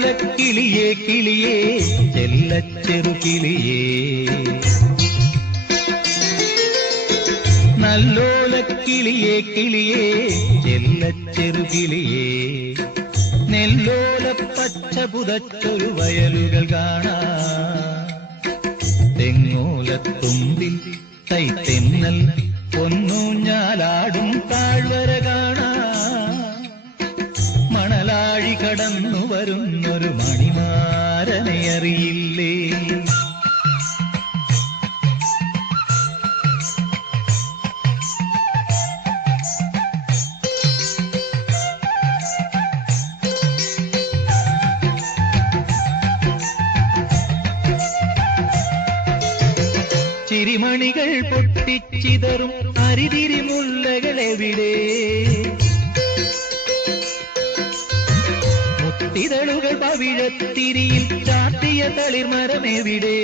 കിളിയേ കിളിയേ ചെല്ലച്ചെറു കിളിയേ നല്ലോല കിളിയേ കിളിയേ ചെല്ലച്ചെറു കിളിയേ നെല്ലോല പച്ച പുതച്ചൊരു വയലുകൾ കാണാം തെങ്ങോലത്തുമ്പിൽ തൈത്തെന്നൽ പൊന്നൂഞ്ഞാലാടും താഴ്വര കാണാം മണലാഴി കടന്നു വരുന്നൊരു മണിമാരനെ അറിയില്ലേ ചിരിമണികൾ പൊട്ടിച്ചിതറും അരിതിരി മുല്ലകളെവിടെ മുത്തിതളുകൾ പവിഴത്തിരിയിൽ ചാട്ടിയ തളിർമരമെവിടെ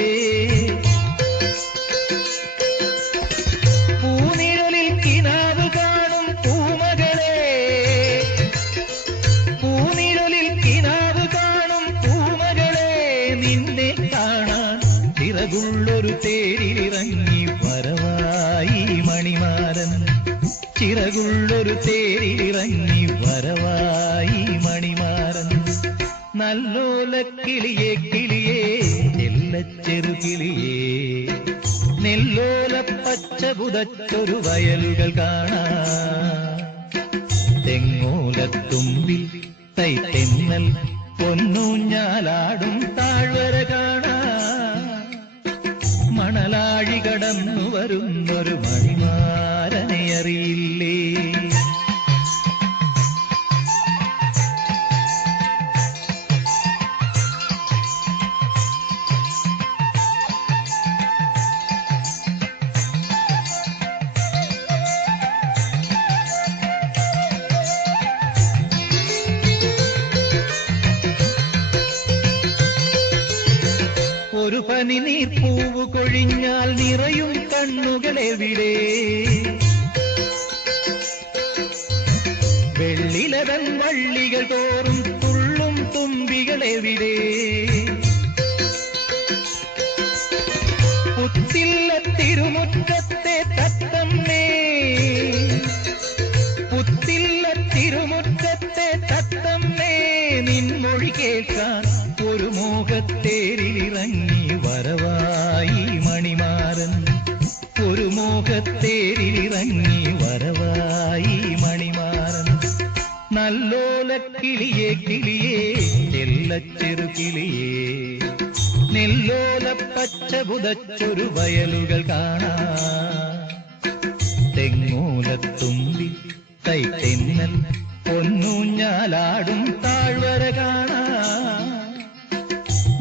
പൂനിഴലിൽ കിനാവ് കാണും പൂമകളെ പൂനിഴലിൽ കിനാവ് കാണും പൂമകളെ നിന്നെ കാണാൻ ചിറകുള്ളൊരു തേരിലിറങ്ങി വരവായി മണിമാരൻ ചിറകുള്ളൊരു തേരിലിറങ്ങി വരവായി മണിമാരൻ നല്ലോല കിളിയേ കിളിയേ ചെല്ലച്ചെറു കിളിയേ നെല്ലോല പച്ച പുതച്ചൊരു വയലുകൾ കാണാം തെങ്ങോലത്തുമ്പിൽ തൈത്തെന്നൽ പൊന്നൂഞ്ഞാലാടും താഴ്വര കാണാം മണലാഴി കടന്നു വരുന്നൊരു മണിമാരനെ അറിയില്ലേ ഒരു പനിനീർ പൂവ് കൊഴിഞ്ഞാൽ നിറയും കണ്ണുകളെവിടെ വെള്ളിലതൻ വള്ളികൾ തോറും തുള്ളും തുമ്പികളെവിടെ പുത്തില്ല തിരുമുറ്റത്തെ തത്തമ്മേ പുത്തില്ല തിരുമുറ്റത്തെ തത്തമ്മേ നിൻമൊഴി കേൾക്കാൻ ഒരു മോഹത്തേരിലിറങ്ങി വരവായി മണിമാരൻ ഒരു മോഹത്തേരിലിറങ്ങി വരവായി മണിമാരൻ നല്ലോല കിളിയേ കിളിയേ ചെല്ലച്ചെറു കിളിയേ നെല്ലോല പച്ച പുതച്ചൊരു വയലുകൾ കാണാം തെങ്ങൂലത്തുമ്പി തൈത്തെന്നൽ പൊന്നൂഞ്ഞാലാടും താഴ്വര കാണാം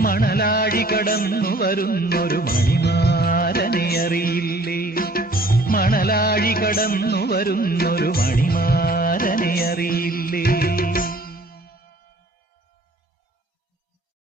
മണലാഴി കടന്നു വരുന്നൊരു മണിമാരനെ അറിയില്ലേ മണലാഴി കടന്നു വരുന്നൊരു മണിമാരനെ അറിയില്ലേ